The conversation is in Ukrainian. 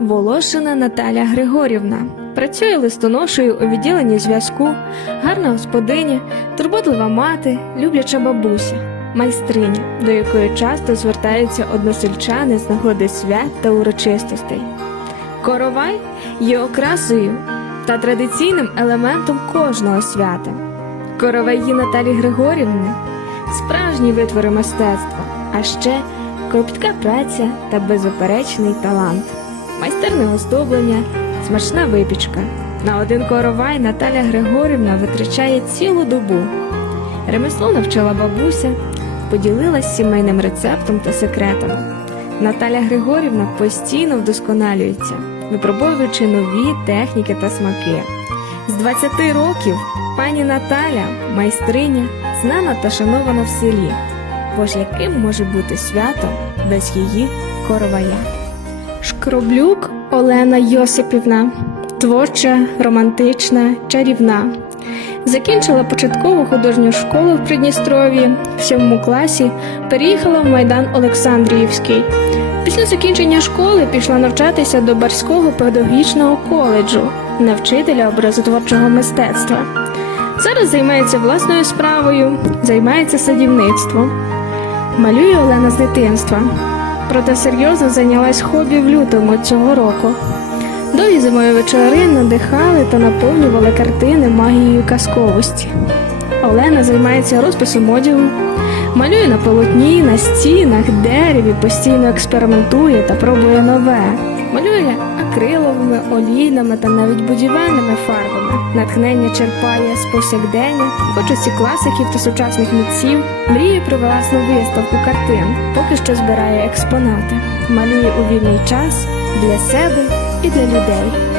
Волошина Наталя Григорівна. Працює листоношою у відділенні зв'язку, гарна господиня, турботлива мати, любляча бабуся, майстриня, до якої часто звертаються односельчани з нагоди свят та урочистостей. Коровай є окрасою та традиційним елементом кожного свята. Короваї Наталі Григорівни справжні витвори мистецтва, а ще кропітка праця та безоперечний талант, майстерне оздоблення, смачна випічка. На один коровай Наталя Григорівна витрачає цілу добу. Ремесло навчила бабуся, поділилась сімейним рецептом та секретами. Наталя Григорівна постійно вдосконалюється, випробовуючи нові техніки та смаки. З 20 років пані Наталя, майстриня, знана та шанована в селі. Бо ж яким може бути свято без її коровая? Шкроблюк Олена Йосипівна, творча, романтична, чарівна. Закінчила початкову художню школу в Придністров'ї в сьомому класі, переїхала в Майдан Олександріївський. Після закінчення школи пішла навчатися до Барського педагогічного коледжу на вчителя образотворчого мистецтва. Зараз займається власною справою, займається садівництвом. Малює Олена з дитинства. Проте серйозно зайнялась хобі в лютому цього року. Довгі зимові вечори надихали та наповнювали картини магією казковості. Олена займається розписом одягу, малює на полотні, на стінах, дереві, постійно експериментує та пробує нове. Малює акриловими, олійними та навіть будівельними фарбами. Натхнення черпає з повсякдення, творчості класиків та сучасних митців. Мріє про власну виставку картин, поки що збирає експонати. Малює у вільний час для себе і для людей.